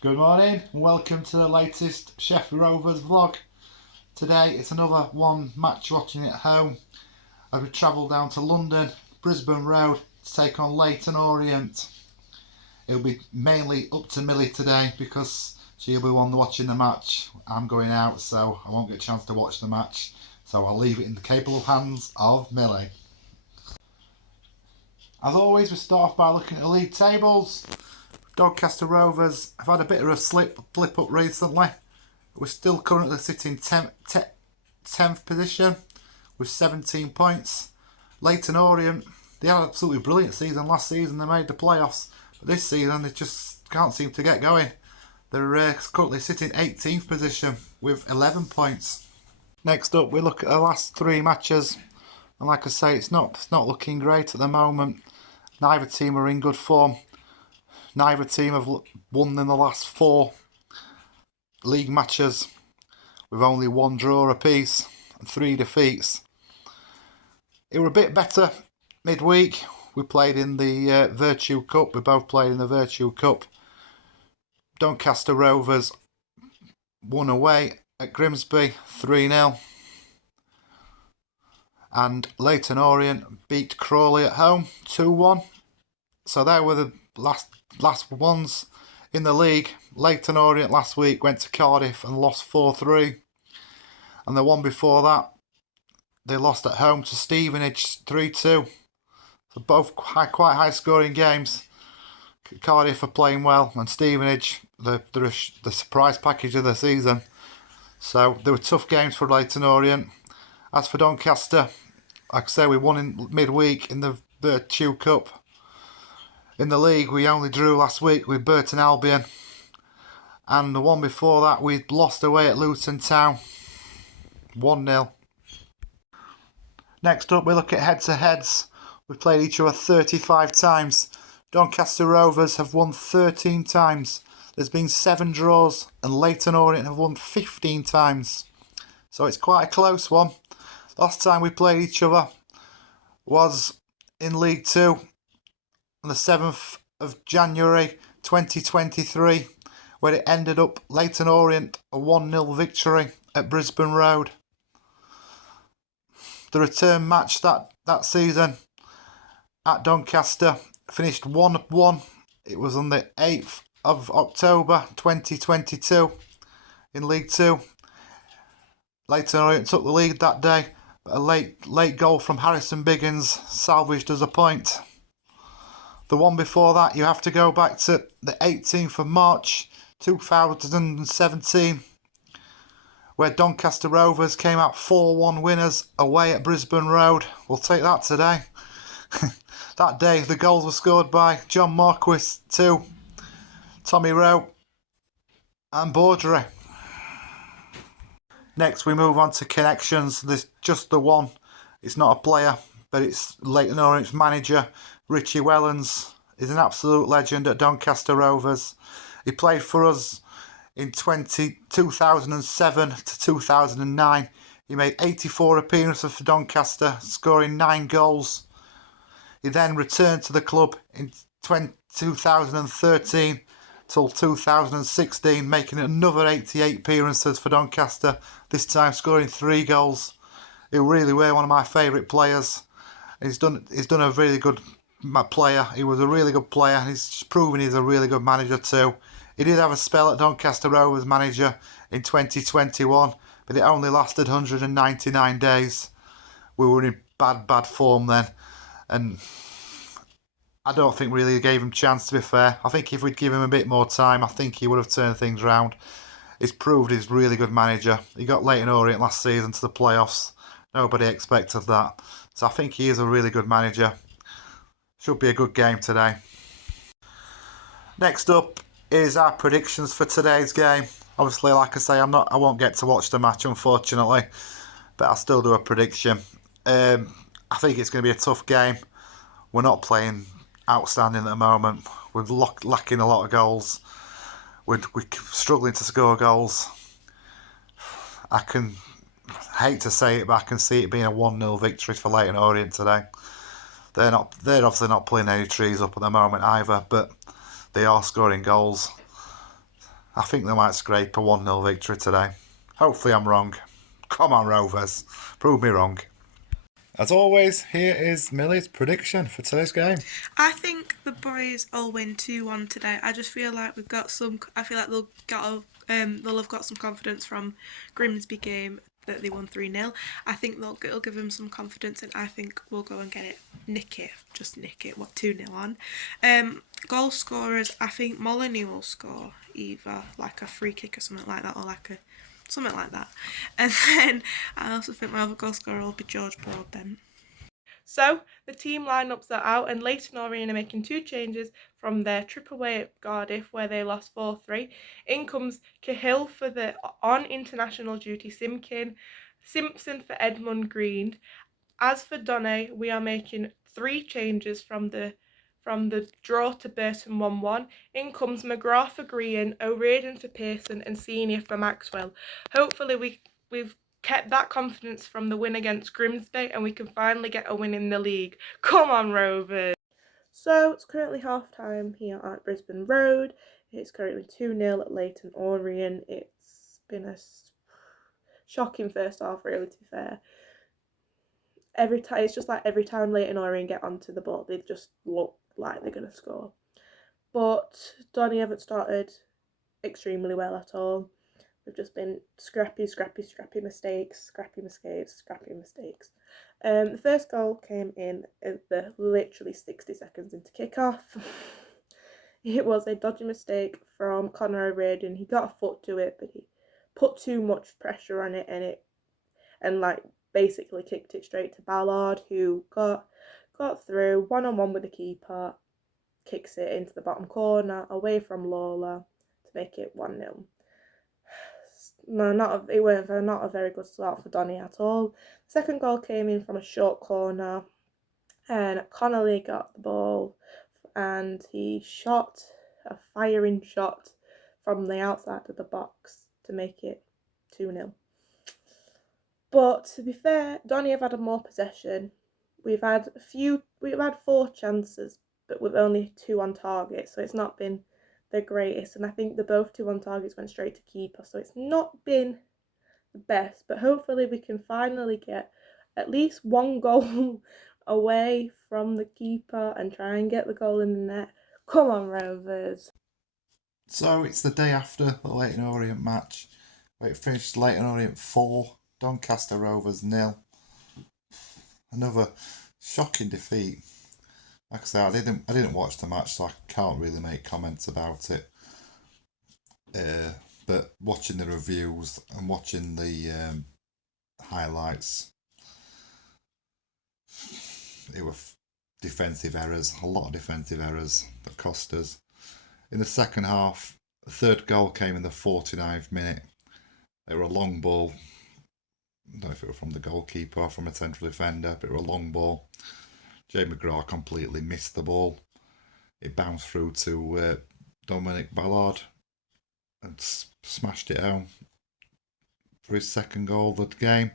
Good morning and welcome to the latest Sheffield Rovers vlog. Today it's another one match watching at home. I will travel down to London, Brisbane Road to take on Leyton Orient. It'll be mainly up to Millie today because she'll be one watching the match. I'm going out so I won't get a chance to watch the match, so I'll leave it in the capable hands of Millie. As always, we start off by looking at the league tables. Doncaster Rovers have had a bit of a blip up recently. We're still currently sitting 10th position with 17 points. Leyton Orient, they had an absolutely brilliant season last season. They made the playoffs, but this season they just can't seem to get going. They're currently sitting 18th position with 11 points. Next up, we look at the last three matches, and like I say, it's not looking great at the moment. Neither team are in good form. Neither team have won in the last four league matches, with only one draw apiece and 3 defeats. It were a bit better midweek. We played in the Virtue Cup. We both played in the Virtue Cup. Doncaster Rovers won away at Grimsby 3-0. And Leyton Orient beat Crawley at home 2-1. So they were the last ones in the league. Leyton Orient last week went to Cardiff and lost 4-3. And the one before that, they lost at home to Stevenage 3-2. So both quite high scoring games. Cardiff are playing well, and Stevenage, they're the surprise package of the season. So they were tough games for Leyton Orient. As for Doncaster, like I say, we won in midweek in the Virtue Cup. In the league, we only drew last week with Burton Albion. And the one before that, we lost away at Luton Town 1-0. Next up, we look at head-to-heads. We've played each other 35 times. Doncaster Rovers have won 13 times. There's been 7 draws, and Leyton Orient have won 15 times. So it's quite a close one. Last time we played each other was in League 2 on the 7th of January 2023, where it ended up Leyton Orient a 1-0 victory at Brisbane Road. The return match that season at Doncaster finished 1-1. It was on the 8th of October 2022 in League 2. Leyton Orient took the lead that day, but a late goal from Harrison Biggins salvaged us a point. The one before that, you have to go back to the 18th of March 2017, where Doncaster Rovers came out 4-1 winners away at Brisbane Road. We'll take that today. That day, the goals were scored by John Marquis 2, Tommy Rowe and Baudry. Next, we move on to connections. There's just the one. It's not a player, but it's Leyton Orient's manager, Richie Wellens. Is an absolute legend at Doncaster Rovers. He played for us in 2007 to 2009. He made 84 appearances for Doncaster, scoring 9 goals. He then returned to the club in 2013 till 2016, making another 88 appearances for Doncaster, this time scoring 3 goals. He really was one of my favourite players. He's done a really good player. He was a really good player, and he's proven he's a really good manager too. He did have a spell at Doncaster Rovers manager in 2021, but it only lasted 199 days. We were in bad form then, and I don't think really gave him a chance, to be fair. I think if we'd give him a bit more time, I think he would have turned things round. He's proved he's a really good manager. He got Leyton Orient last season to the playoffs. Nobody expected that. So I think he is a really good manager. Should be a good game today. Next up is our predictions for today's game. Obviously, like I say, I won't get to watch the match, unfortunately, but I'll still do a prediction. I think it's going to be a tough game. We're not playing outstanding at the moment. We're lacking a lot of goals. We're struggling to score goals. I hate to say it, but I can see it being a 1-0 victory for Leyton Orient today. They're obviously not pulling any trees up at the moment either, but they are scoring goals. I think they might scrape a 1-0 victory today. Hopefully I'm wrong. Come on, Rovers. Prove me wrong. As always, here is Millie's prediction for today's game. I think the boys will win 2-1 today. I just feel like we've got some. I feel like they'll have got some confidence from Grimsby game that they won 3-0. I think it'll give them some confidence, and I think we'll go and get it, nick it. What 2-0 on? Goal scorers. I think Molyneux will score either like a free kick or something like that, or something like that. And then I also think my other goal scorer will be George Broadbent. So the team lineups are out, and Leyton Orient are making 2 changes from their trip away at Cardiff, where they lost 4-3. In comes Cahill for the on international duty Simpson for Edmund Green. As for Donny, we are making 3 changes from the draw to Burton 1-1. In comes McGrath for Green, O'Riordan for Pearson, and Senior for Maxwell. Hopefully we've kept that confidence from the win against Grimsby, and we can finally get a win in the league. Come on, Rovers! So it's currently half time here at Brisbane Road. It's currently 2-0 at Leyton Orient. It's been a shocking first half, really, to be fair. It's just like every time Leyton Orient get onto the ball, they just look like they're going to score. But Donny haven't started extremely well at all. We've just been scrappy mistakes. The first goal came in at the literally 60 seconds into kickoff. It was a dodgy mistake from Conor O'Riordan. He got a foot to it, but he put too much pressure on it, and basically kicked it straight to Ballard, who got through 1-on-1 with the keeper, kicks it into the bottom corner away from Lawler to make it 1-0. No, it was not a very good start for Donny at all. The second goal came in from a short corner, and Connolly got the ball, and he shot a firing shot from the outside of the box to make it 2-0. But to be fair, Donny have had more possession. We've had 4 chances, but with only 2 on target, so it's not been the greatest, and I think both 2 on targets went straight to keeper, so it's not been the best, but hopefully we can finally get at least 1 goal away from the keeper and try and get the goal in the net. Come on, Rovers. So it's the day after the Leyton Orient match, where it finished Leyton Orient 4, Doncaster Rovers 0. Another shocking defeat. Like I say, I didn't watch the match, so I can't really make comments about it. But watching the reviews and watching the highlights, it were defensive errors, a lot of defensive errors that cost us. In the second half, the third goal came in the 49th minute. It were a long ball. I don't know if it were from the goalkeeper or from a central defender, but it were a long ball. Jay McGrath completely missed the ball. It bounced through to Dominic Ballard and smashed it home for his second goal of the game.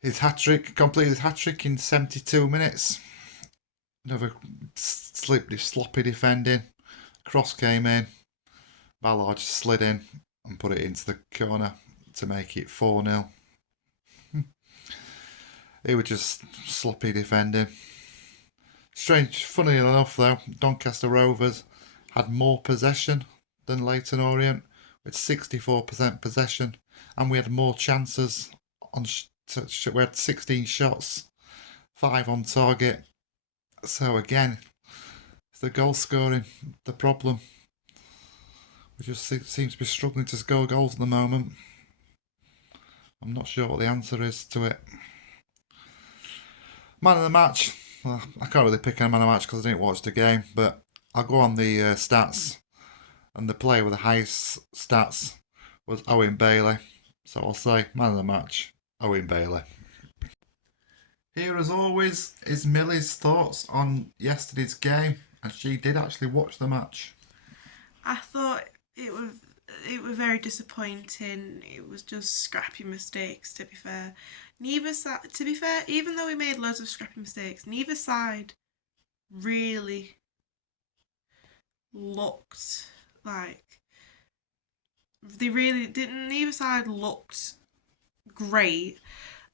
His completed his hat-trick in 72 minutes. Another sloppy defending. Cross came in. Ballard just slid in and put it into the corner to make it 4-0. It was just sloppy defending. Strange, funny enough though, Doncaster Rovers had more possession than Leyton Orient, with 64% possession, and we had more chances. We had 16 shots, 5 on target. So again, it's the goal scoring the problem. We just seem to be struggling to score goals at the moment. I'm not sure what the answer is to it. Man of the match. Well, I can't really pick a man of the match because I didn't watch the game, but I'll go on the stats. And the player with the highest stats was Owen Bailey. So I'll say man of the match, Owen Bailey. Here, as always, is Millie's thoughts on yesterday's game, and she did actually watch the match. I thought it was very disappointing. It was just scrappy mistakes, to be fair. To be fair, even though we made loads of scrappy mistakes, neither side really looked like they really didn't. Neither side looked great.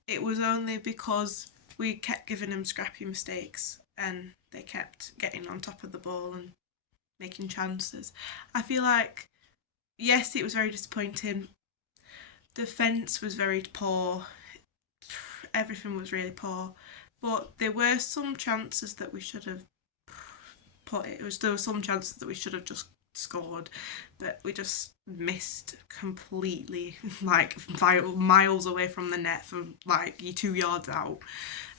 It was only because we kept giving them scrappy mistakes and they kept getting on top of the ball and making chances. I feel like, yes, it was very disappointing. Defence was very poor. Everything was really poor. But there were some chances that we should have there were some chances that we should have just scored, but we just missed completely, like miles away from the net, from like 2 yards out.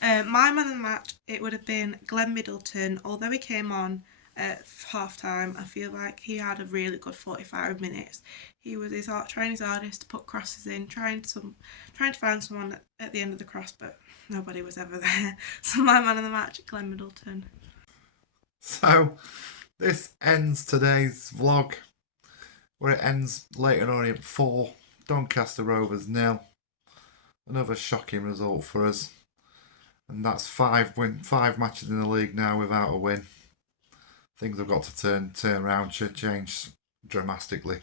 My man of the match, it would have been Glenn Middleton. Although he came on at half time, I feel like he had a really good 45 minutes. He was trying his hardest to put crosses in, trying to find someone at the end of the cross, but nobody was ever there. So my man of the match, Glenn Middleton. So, this ends today's vlog, where it ends Leyton Orient 4, Doncaster Rovers 0. Another shocking result for us. And that's 5 matches in the league now without a win. Things have got to turn around, should change dramatically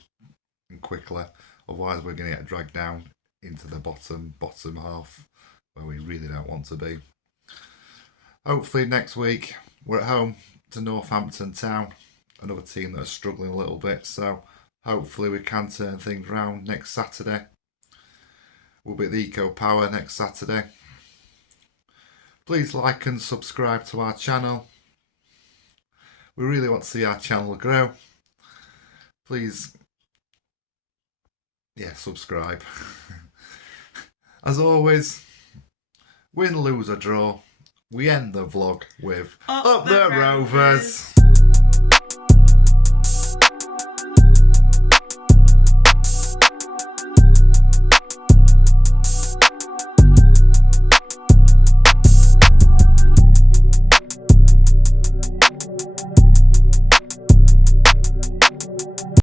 and quickly. Otherwise we're going to get dragged down into the bottom half, where we really don't want to be. Hopefully next week we're at home to Northampton Town, another team that are struggling a little bit, so hopefully we can turn things around next Saturday. We'll be at the Eco Power next Saturday. Please like and subscribe to our channel. We really want to see our channel grow. Please, subscribe. As always, win, lose or draw, we end the vlog with Up the Rovers.